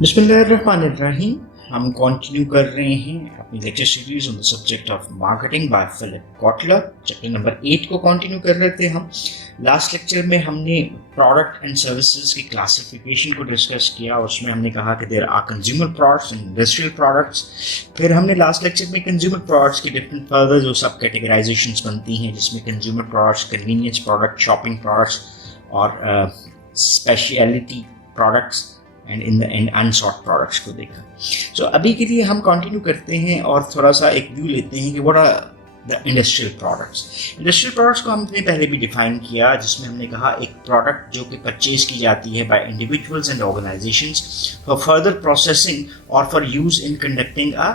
बिस्मिल्लाहिर्रहमानिर्रहीम। हम कंटिन्यू कर रहे हैं अपनी lecture series on the subject of marketing by Philip Kotler. Chapter number 8 को कंटिन्यू कर रहे थे हम। लास्ट लेक्चर में हमने प्रोडक्ट एंड सर्विसेज की क्लासिफिकेशन को डिस्कस किया। उसमें हमने कहा कि there are consumer products and industrial products. फिर हमने लास्ट लेक्चर में कंज्यूमर प्रोडक्ट्स की डिफरेंट फर्दर जो सब कैटेगराइजेशंस बनती हैं, जिसमें consumer products, convenience product, shopping products और specialty products and in the end unsought products को देखा। सो अभी के लिए हम कंटिन्यू करते हैं और थोड़ा सा एक व्यू लेते हैं कि what are the industrial products. Industrial products को हमने पहले भी डिफाइन किया, जिसमें हमने कहा एक प्रोडक्ट जो कि परचेज की जाती है by individuals and organizations for further processing और for use in conducting a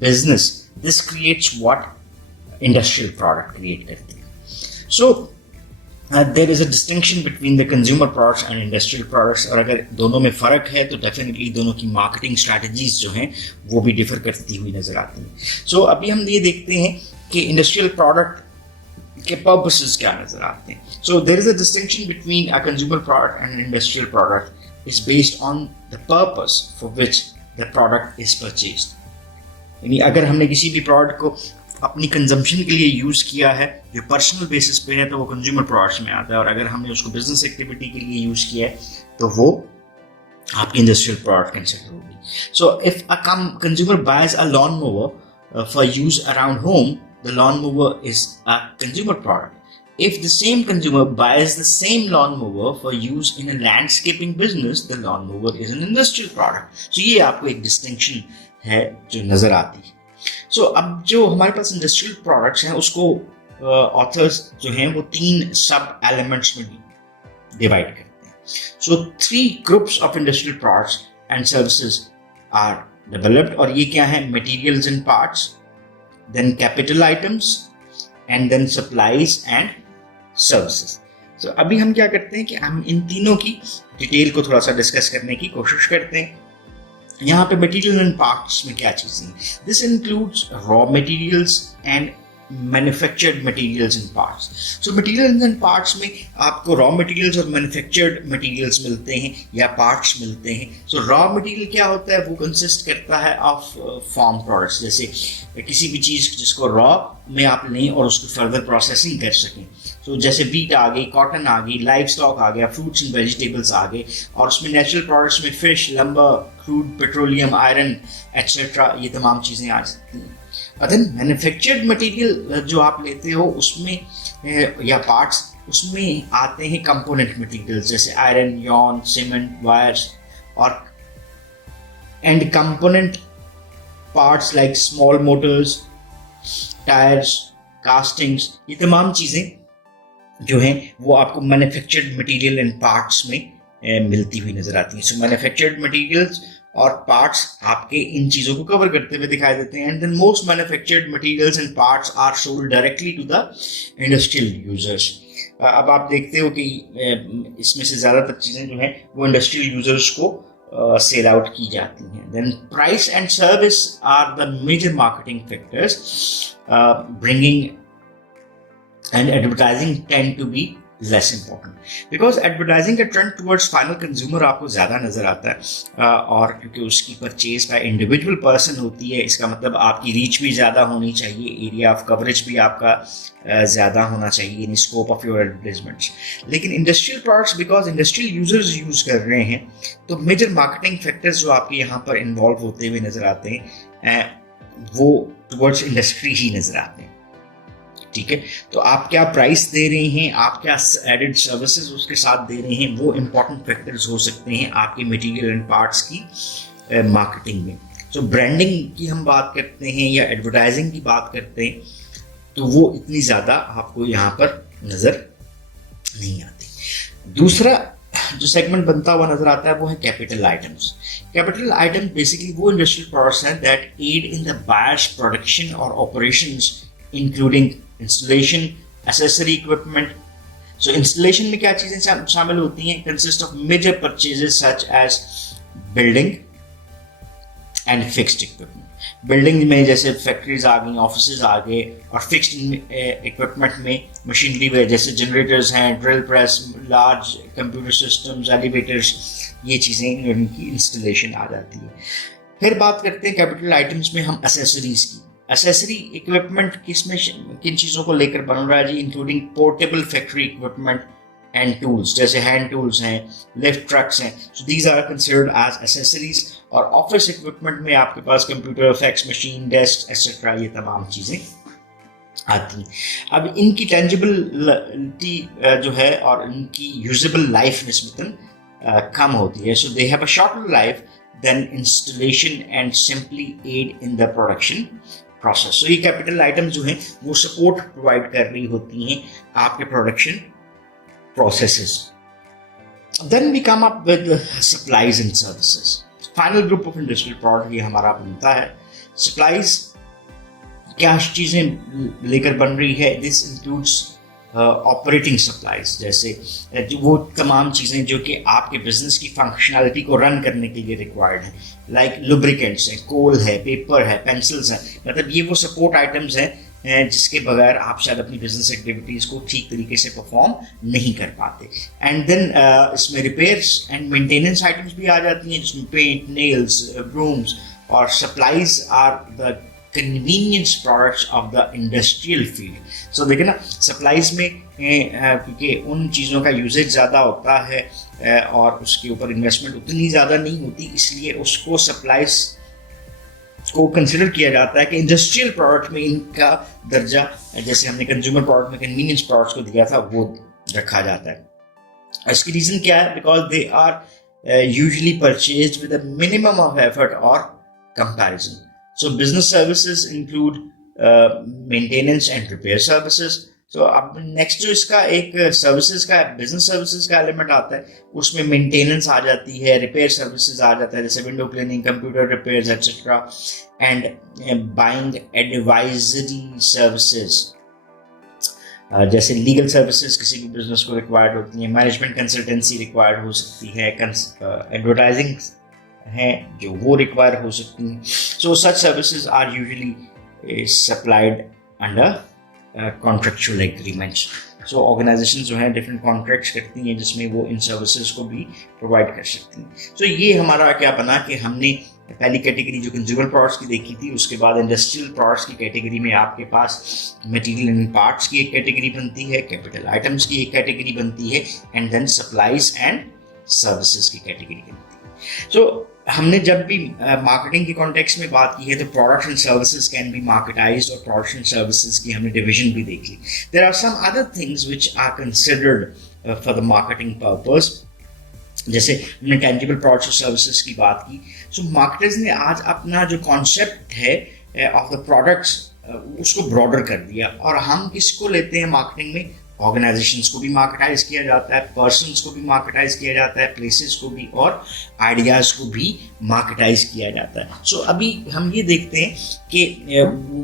business. This creates what industrial product create करती है। सो there is a distinction between the consumer products and industrial products, और अगर दोनों में फ़र्क है तो डेफिनेटली दोनों की मार्केटिंग स्ट्रैटेजीज जो हैं वो भी डिफर करती हुई नज़र आती हैं। सो अभी हम ये देखते हैं कि इंडस्ट्रियल प्रोडक्ट के पर्पसेस क्या नज़र आते हैं। So there is a distinction between a consumer product and industrial product is based on the purpose for which the product is purchased. यानी अगर हमने किसी भी प्रोडक्ट को अपनी कंजम्पशन के लिए यूज़ किया है जो पर्सनल बेसिस पे है तो वो कंज्यूमर प्रोडक्ट्स में आता है, और अगर हमने उसको बिजनेस एक्टिविटी के लिए यूज़ किया है तो वो आपकी इंडस्ट्रियल प्रोडक्ट कंसिडर होगी। So if a consumer buys a lawn mower for use around home, the lawn mower is a consumer product. If the same consumer buys the same lawnmower for use in a landscaping business, the lawnmower is an industrial product. So ये आपको एक distinction है जो नजर आती है। सो अब जो हमारे पास इंडस्ट्रियल प्रोडक्ट्स हैं उसको ऑथर्स जो हैं वो 3 सब एलिमेंट्स में डिवाइड करते हैं। So 3 groups of industrial products and services are developed, और ये क्या है? Materials and parts, then capital items and then supplies and services. So अभी हम क्या करते हैं कि हम इन तीनों की डिटेल को थोड़ा सा डिस्कस करने की कोशिश करते हैं। यहाँ पे मटेरियल एंड पार्ट्स में क्या चीज़ें हैं? This includes raw materials and manufactured materials and parts. So materials and parts में आपको रॉ मटेरियल्स और मैन्युफैक्चर्ड मटेरियल्स मिलते हैं या पार्ट्स मिलते हैं। सो रॉ मटेरियल क्या होता है? वो कंसिस्ट करता है ऑफ फार्म प्रोडक्ट्स, जैसे किसी भी चीज़ जिसको रॉ में आप लें और उसकी फर्दर प्रोसेसिंग कर सकें। सो जैसे वीट आ गई, कॉटन आ गई, लाइव स्टॉक आ गया, फ्रूट्स एंड वेजिटेबल्स आ गए, और उसमें नेचुरल प्रोडक्ट्स में fish, lumbar, crude petroleum, iron etcetera, ये तमाम चीज़ें आ सकती हैं। और देन मैन्युफैक्चर्ड मटेरियल जो आप लेते हो उसमें या पार्ट्स, उसमें आते हैं कंपोनेंट मटेरियल्स जैसे आयरन, यॉन, सीमेंट, वायर्स, और and component parts like small Motors, tyres, castings, ये तमाम चीज़ें जो हैं वो आपको मैन्युफैक्चर्ड मटेरियल एंड पार्ट्स में मिलती हुई नजर आती हैं। सो मैन्युफैक्चर्ड मटेरियल्स और पार्ट्स आपके इन चीज़ों को कवर करते हुए दिखाई देते हैं। And then most manufactured materials and parts are sold directly to the industrial users. अब आप देखते हो कि इसमें से ज़्यादातर चीज़ें जो हैं वो इंडस्ट्रियल यूजर्स को सेल आउट की जाती हैं। Then price and service are the major marketing factors bringing and advertising tend to be less important because advertising का trend towards final consumer आपको ज़्यादा नज़र आता है, और क्योंकि उसकी परचेज बाय इंडिविजुअल पर्सन होती है, इसका मतलब आपकी रीच भी ज़्यादा होनी चाहिए, एरिया ऑफ कवरेज भी आपका ज़्यादा होना चाहिए in scope of your advertisements. लेकिन industrial products because industrial users use कर रहे हैं तो मेजर मार्केटिंग फैक्टर्स जो आपके यहाँ पर इन्वॉल्व होते हुए नज़र आते हैं वो टुवर्ड्स इंडस्ट्री ही नज़र आते हैं। ठीक है, तो आप क्या प्राइस दे रहे हैं, आप क्या एडेड सर्विसेज उसके साथ दे रहे हैं, वो इम्पोर्टेंट फैक्टर्स हो सकते हैं आपके मटेरियल एंड पार्ट्स की मार्केटिंग में। सो ब्रांडिंग की हम बात करते हैं या एडवर्टाइजिंग की बात करते हैं तो वो इतनी ज़्यादा आपको यहाँ पर नज़र नहीं आती। दूसरा जो सेगमेंट बनता हुआ नजर आता है वो है capital items. Capital item basically वो इंडस्ट्रियल प्रोडक्ट्स हैं that aid in the buyer's production और operations including installation, accessory equipment. So installation में क्या चीज़ें शामिल होती हैं? Consist of major purchases such as building and fixed equipment. Building में जैसे फैक्ट्रीज आ गई, ऑफिसेज आ गए, और फिक्स्ड इक्विपमेंट में मशीनरी जैसे जनरेटर्स हैं, drill press, large computer systems, elevators. ये चीज़ें उनकी इंस्टॉलेशन आ जाती है। फिर बात करते हैं कैपिटल आइटम्स में हम एसेसरीज की। एसेसरी इक्विपमेंट किसमें किन चीज़ों को लेकर बन रहा है जी, including portable factory equipment and tools, जैसे हैंड टूल्स हैं, लिफ्ट ट्रक्स हैं, so these are considered as accessories. और ऑफिस इक्विपमेंट में आपके पास computer, fax machine, desk etcetera, ये तमाम चीज़ें आती हैं। अब इनकी टेंजिबिलिटी जो है और इनकी यूजेबल लाइफ निस्बतन कम होती है, so they have a shorter life than installation and simply aid in the production process. So ये कैपिटल आइटम जो हैं वो सपोर्ट प्रोवाइड कर रही होती हैं आपके production processes. Then we come up with supplies and services. Final group of industrial product ये हमारा बनता है। Supplies क्या चीज़ें लेकर बन रही है? This includes ऑपरेटिंग सप्लाईज, जैसे वो तमाम चीज़ें जो कि आपके बिजनेस की फंक्शनैलिटी को रन करने के लिए रिक्वायर्ड हैं, लाइक लुब्रिकेंट्स हैं, कोल है, पेपर है, पेंसिल्स हैं, मतलब ये वो सपोर्ट आइटम्स हैं जिसके बगैर आप शायद अपनी बिजनेस एक्टिविटीज़ को ठीक तरीके से परफॉर्म नहीं कर पाते। एंड देन इसमें रिपेयर्स एंड मेंटेनेंस आइटम्स भी आ जाती हैं, जिसमें पेंट, नेल्स, ब्रूम्स और supplies are the convenience products of the industrial field. So देखिए ना, सप्लाईज में क्योंकि उन चीज़ों का यूजेज ज़्यादा होता है और उसके ऊपर इन्वेस्टमेंट उतनी ज़्यादा नहीं होती, इसलिए उसको सप्लाईज को कंसिडर किया जाता है कि इंडस्ट्रियल प्रोडक्ट में इनका दर्जा, जैसे हमने कंज्यूमर प्रोडक्ट में कन्वीनियंस प्रोडक्ट्स को दिया था, वो रखा जाता है। इसकी रीज़न क्या है? Because they are usually purchased with a minimum of effort और comparison. So business services include maintenance and repair services. So अब next जो इसका एक services का business services का element आता है, उसमें maintenance आ जाती है, repair services आ जाता है, जैसे window cleaning, computer repairs etc. and buying advisory services, जैसे लीगल सर्विसेज किसी भी बिजनेस को रिक्वायर्ड होती हैं, मैनेजमेंट कंसल्टेंसी रिक्वायर्ड हो सकती है, एडवर्टाइजिंग हैं जो वो रिक्वायर हो सकती हैं। So such services are usually supplied under contractual agreements. So organization जो हैं डिफरेंट कॉन्ट्रैक्ट्स करती हैं जिसमें वो इन सर्विसेज को भी प्रोवाइड कर सकती हैं। सो ये हमारा क्या बना कि हमने पहली कैटेगरी जो कंज्यूमर प्रोडक्ट्स की देखी थी, उसके बाद इंडस्ट्रियल प्रोडक्ट्स की कैटेगरी में आपके पास मटेरियल एंड पार्ट्स की एक कैटेगरी बनती है, कैपिटल आइटम्स की एक कैटेगरी बनती है, and then supplies and services की कैटेगरी बनती है। सो हमने जब भी मार्केटिंग के कॉन्टेक्स्ट में बात की है तो products and services can be marketized, और प्रोडक्ट्स एंड सर्विसेज की हमने डिवीजन भी देख ली। There are some other things which are considered for the marketing purpose, जैसे हमने टेंजिबल प्रोडक्ट्स और सर्विसेज की बात की। सो मार्केटर्स ने आज अपना जो कॉन्सेप्ट है ऑफ द प्रोडक्ट्स उसको ब्रॉडर कर दिया, और हम किसको लेते हैं मार्केटिंग में? ऑर्गेनाइजेशंस को भी मार्केटाइज किया जाता है, पर्सन्स को भी मार्केटाइज किया जाता है, प्लेसेस को भी, और आइडियाज़ को भी मार्केटाइज किया जाता है। सो अभी हम ये देखते हैं कि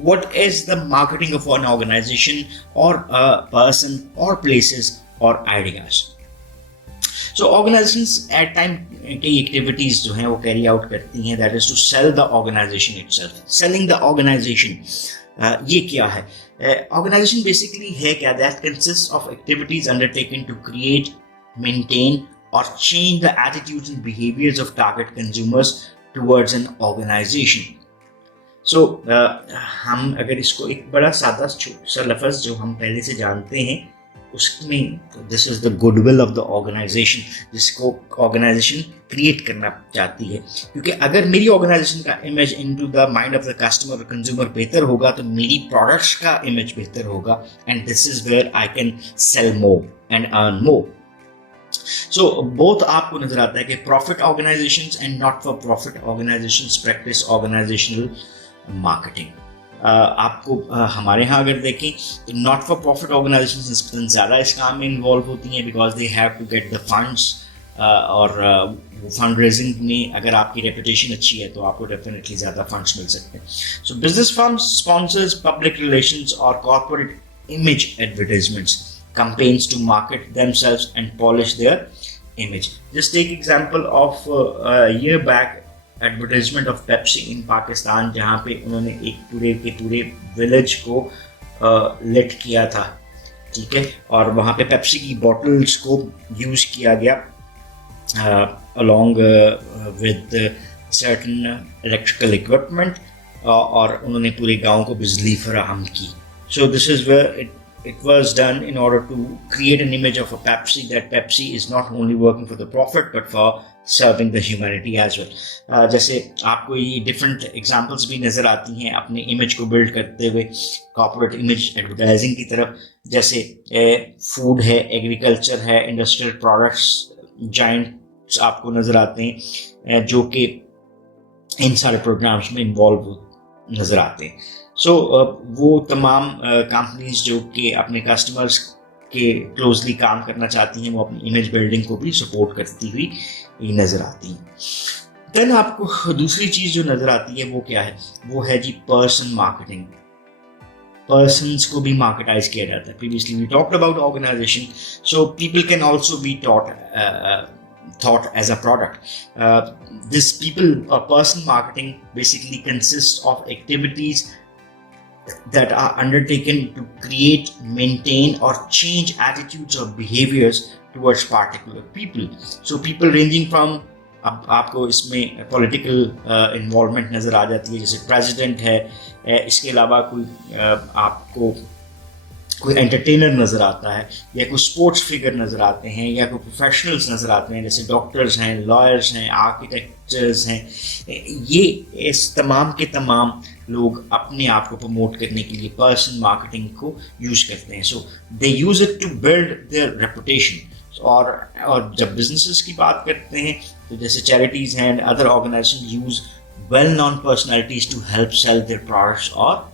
what is the marketing of an organisation और पर्सन और प्लेसेस और ideas. So organisations at time कई एक्टिविटीज़ जो हैं वो कैरी आउट करती हैं, that is to sell the organisation itself. Selling the organisation ये क्या है? Organization basically है क्या? That consists of activities undertaken to create, maintain or change the attitudes and behaviors of target consumers towards an organization. So हम अगर इसको एक बड़ा सादा सा लफ्ज़ जो हम पहले से जानते हैं उसमें, this is the goodwill of the organisation, जिसको ऑर्गेनाइजेशन क्रिएट करना चाहती है। क्योंकि अगर मेरी ऑर्गेनाइजेशन का image into the mind of the customer और कंज्यूमर बेहतर होगा तो मेरी प्रोडक्ट्स का इमेज बेहतर होगा, and this is where I can sell more and earn more. So both आपको नजर आता है कि profit organisations and not for profit organisations practice organisational marketing. आपको हमारे यहाँ अगर देखें तो नॉट फॉर प्रॉफिट ऑर्गेनाइजेशन ज़्यादा इस काम में इन्वॉल्व होती हैं, because they have to get the funds, और फंड रेजिंग में अगर आपकी रेपुटेशन अच्छी है तो आपको डेफिनेटली ज़्यादा फंड्स मिल सकते हैं। So business firms sponsors public relations और corporate image advertisements campaigns to market themselves and polish their image. Just take example of a year back advertisement of Pepsi in Pakistan, जहाँ पे उन्होंने एक पूरे के पूरे विलेज को लेट किया था, ठीक है, और वहाँ पे पेप्सी की बॉटल्स को यूज़ किया गया along with certain electrical equipment, और उन्होंने पूरे गांव को बिजली फराहम की. So this is where it was done in order to create an image of a Pepsi, that Pepsi is not only working for the profit but for serving the humanity as well. जैसे आपको ये different examples भी नज़र आती हैं अपने image को build करते हुए corporate image advertising की तरफ. जैसे food है, agriculture है, industrial products giants आपको नज़र आते हैं जो कि इन सारे प्रोग्राम्स में इन्वॉल्व नज़र आते हैं. सो वो तमाम कंपनीज जो कि अपने कस्टमर्स के क्लोजली काम करना चाहती हैं वो अपनी इमेज बिल्डिंग को भी सपोर्ट करती हुई नज़र आती हैं. देन आपको दूसरी चीज़ जो नज़र आती है वो क्या है, वो है जी पर्सन मार्केटिंग. पर्सन्स को भी मार्केटाइज किया जाता है. Previously we talked about organisation, so people can also be thought as a product. This people or person marketing basically consists of activities that are undertaken to create, maintain or change attitudes or behaviors towards particular people. So people ranging from अब आपको इसमें political involvement नज़र आ जाती है, जैसे president है, इसके अलावा कोई आपको कोई एंटरटेनर नज़र आता है, या कोई स्पोर्ट्स फिगर नज़र आते हैं, या कोई प्रोफेशनल्स नज़र आते हैं जैसे डॉक्टर्स हैं, लॉयर्स हैं, आर्किटेक्चर्स हैं. ये इस तमाम के तमाम लोग अपने आप को प्रमोट करने के लिए पर्सन मार्केटिंग को यूज़ करते हैं. So they use it to build their reputation. और जब बिजनेसेस की बात करते हैं तो जैसे चैरिटीज़ हैं and other organisation use well known personalities to help sell their products और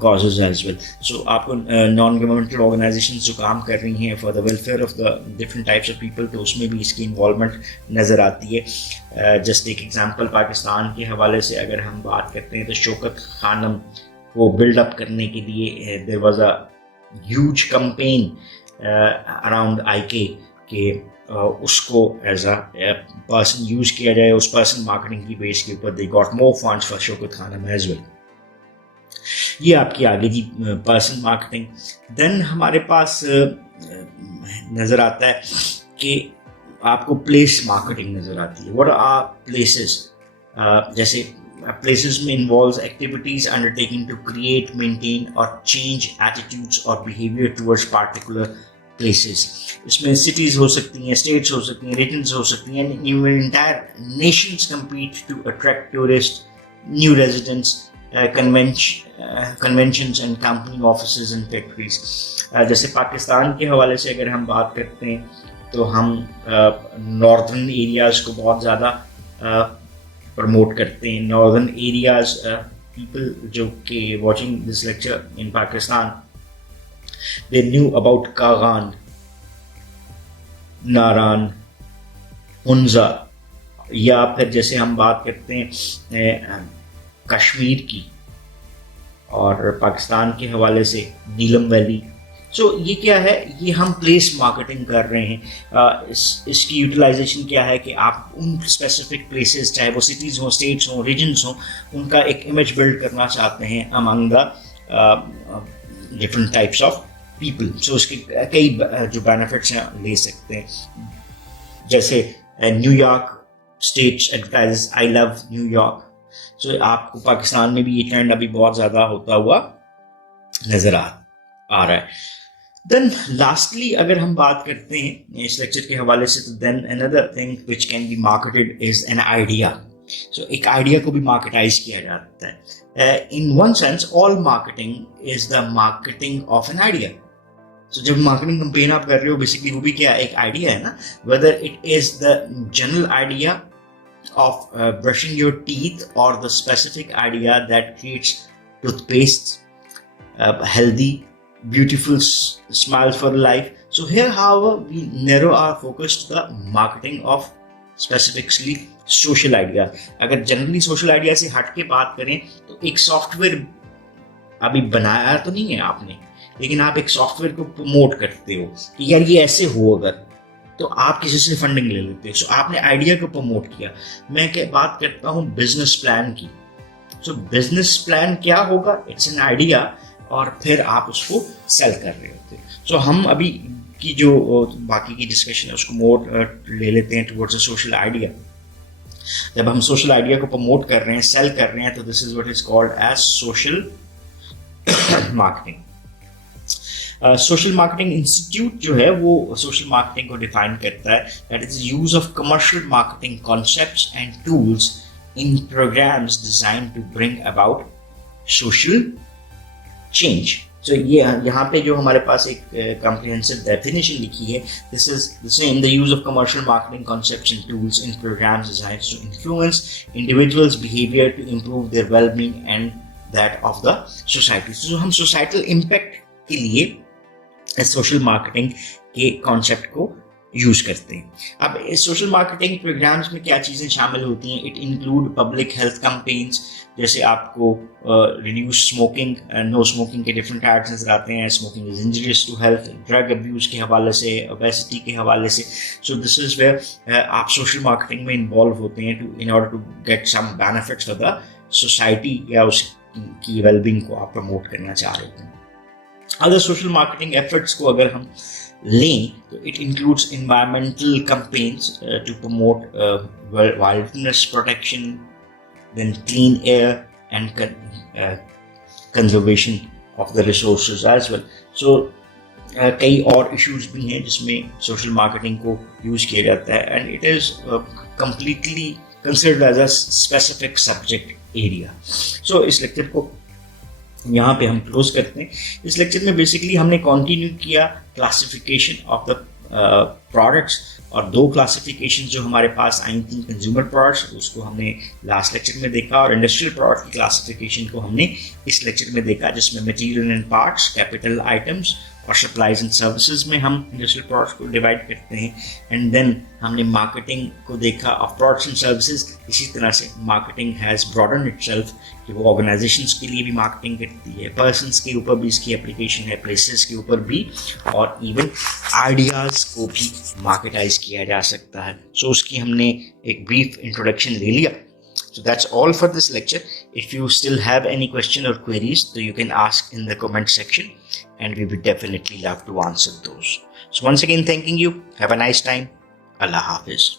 causes as well. So आपको नॉन गवर्नमेंटल ऑर्गेनाइजेशंस जो काम कर रही हैं for the welfare of the different types of people, तो उसमें भी इसकी इन्वॉल्वमेंट नज़र आती है. जस्ट एक एग्जांपल पाकिस्तान के हवाले से अगर हम बात करते हैं तो शौकत खानम को बिल्डअप करने के लिए there was a huge campaign around IK के उसको एज अ पर्सन यूज़ किया जाए. उस पर्सन मार्केटिंग की बेस के ऊपर they got more funds for Shaukat Khanum as well. ये आपकी आगे की पर्सन मार्केटिंग. देन हमारे पास नज़र आता है कि आपको प्लेस मार्केटिंग नज़र आती है. What are places? जैसे प्लेसेस में involves activities undertaking to create, maintain और चेंज एटीट्यूड्स और बिहेवियर टुवर्ड्स पार्टिकुलर प्लेसेस. इसमें सिटीज़ हो सकती हैं, स्टेट्स हो सकती हैं, रीजन्स हो सकती हैं, even entire nations compete to attract tourist, new residents, conventions and company offices and factories. जैसे पाकिस्तान के हवाले से अगर हम बात करते हैं तो हम नॉर्दर्न एरियाज़ को बहुत ज़्यादा प्रमोट करते हैं. नॉर्दर्न एरियाज़ पीपल जो कि watching this lecture in Pakistan they knew about Kaghan, Naran, Hunza, या फिर जैसे हम बात करते हैं कश्मीर की और पाकिस्तान के हवाले से नीलम वैली. सो ये क्या है, ये हम प्लेस मार्केटिंग कर रहे हैं. इसकी यूटिलाइजेशन क्या है कि आप उन स्पेसिफिक प्लेसेस, चाहे वो सिटीज़ हों, स्टेट्स हों, रीजन्स हों, उनका एक इमेज बिल्ड करना चाहते हैं among the different types of people. So उसके कई जो बेनिफिट्स हैं ले सकते हैं. जैसे New York state advertise I love New York. So आपको पाकिस्तान में भी ये ट्रेंड अभी बहुत ज़्यादा होता हुआ नज़र आ रहा है. देन लास्टली अगर हम बात करते हैं इस लेक्चर के हवाले से, तो then another thing which can be marketed is an idea. So एक आइडिया को भी मार्केटाइज किया जाता है. In one sense all marketing is the marketing of an idea. So जब मार्केटिंग कैंपेन आप कर रहे हो बेसिकली वो भी क्या एक आइडिया है ना, whether it is the general idea of brushing your teeth or the specific idea that creates toothpaste, healthy, beautiful smiles for life. So here, however, we narrow our focus to the marketing of specifically social idea. अगर generally social idea से हट के बात करें तो एक software अभी बनाया तो नहीं है आपने, लेकिन आप एक सॉफ्टवेयर को प्रमोट करते हो कि यार ये ऐसे हो, अगर तो आप किसी से फंडिंग ले लेते हो. सो आपने आइडिया को प्रमोट किया. मैं क्या बात करता हूँ बिजनेस प्लान की. सो बिजनेस प्लान क्या होगा? इट्स एन आइडिया और फिर आप उसको सेल कर रहे होते. सो हम अभी की जो बाकी की डिस्कशन है उसको मोर ले लेते हैं टुवर्ड्स अ सोशल आइडिया। जब हम सोशल आइडिया को प्रमोट कर रहे हैं, सेल कर रहे हैं, तो this is what is called as social marketing. Social marketing institute जो है वो सोशल मार्केटिंग को डिफाइन करता है, that is use of commercial marketing concepts and tools in programmes design to bring about social change. तो ये यहाँ पे जो हमारे पास एक कॉम्प्रिहेंसिव डेफिनेशन लिखी है, this is in the use of commercial marketing concepts and tools in programmes designed to influence individuals behaviour to improve their wellbeing and that of the society. तो हम सोसाइटल इम्पैक्ट के लिए social marketing के concept को use करते हैं। अब इस सोशल मार्केटिंग प्रोग्राम्स में क्या चीज़ें शामिल होती हैं? It include public health campaigns, जैसे आपको रिड्यूस स्मोकिंग, नो स्मोकिंग के डिफरेंट एड्स नजर आते हैं, smoking is injurious to health, drug abuse के हवाले से, ओबेसिटी के हवाले से। सो दिस इज वेयर आप सोशल मार्केटिंग में इन्वॉल्व होते हैं to in order to get some benefits for the society या उसकी वेलबींग को आप प्रमोट करना चाह रहे हैं। अदर सोशल मार्केटिंग एफर्ट्स को अगर हम लें तो it includes environmental campaigns to promote wildness protection, then clean air and conservation of the resources as well. So कई और issues भी हैं जिसमें social marketing को use किया जाता है, and it is completely considered as a specific subject area. So इस लेक्चर को यहाँ पे हम क्लोज करते हैं। इस लेक्चर में बेसिकली हमने कंटिन्यू किया क्लासिफिकेशन ऑफ द प्रोडक्ट्स, और दो क्लासिफिकेशन जो हमारे पास आई थी, कंज्यूमर प्रोडक्ट्स उसको हमने लास्ट लेक्चर में देखा, और इंडस्ट्रियल प्रोडक्ट की क्लासिफिकेशन को हमने इस लेक्चर में देखा, जिसमें material and parts, capital items और सप्लाईज एंड सर्विसेज में हम इंडस्ट्रियल प्रोडक्ट्स को डिवाइड करते हैं। एंड देन हमने मार्केटिंग को देखा ऑफ प्रोडक्ट्स एंड सर्विसेज। इसी तरह से मार्केटिंग हैज़ ब्रॉडन इटसेल्फ, कि वो ऑर्गेनाइजेशंस के लिए भी मार्केटिंग करती है, पर्सन्स के ऊपर भी इसकी एप्लीकेशन है, प्लेसेस के ऊपर भी, और इवन आइडियाज़ को भी मार्केटाइज किया जा सकता है। सो उसकी हमने एक ब्रीफ इंट्रोडक्शन ले लिया। So that's all for this lecture. If you still have any question or queries, so you can ask in the comment section, and we would definitely love to answer those. So once again, thanking you. Have a nice time. Allah Hafiz.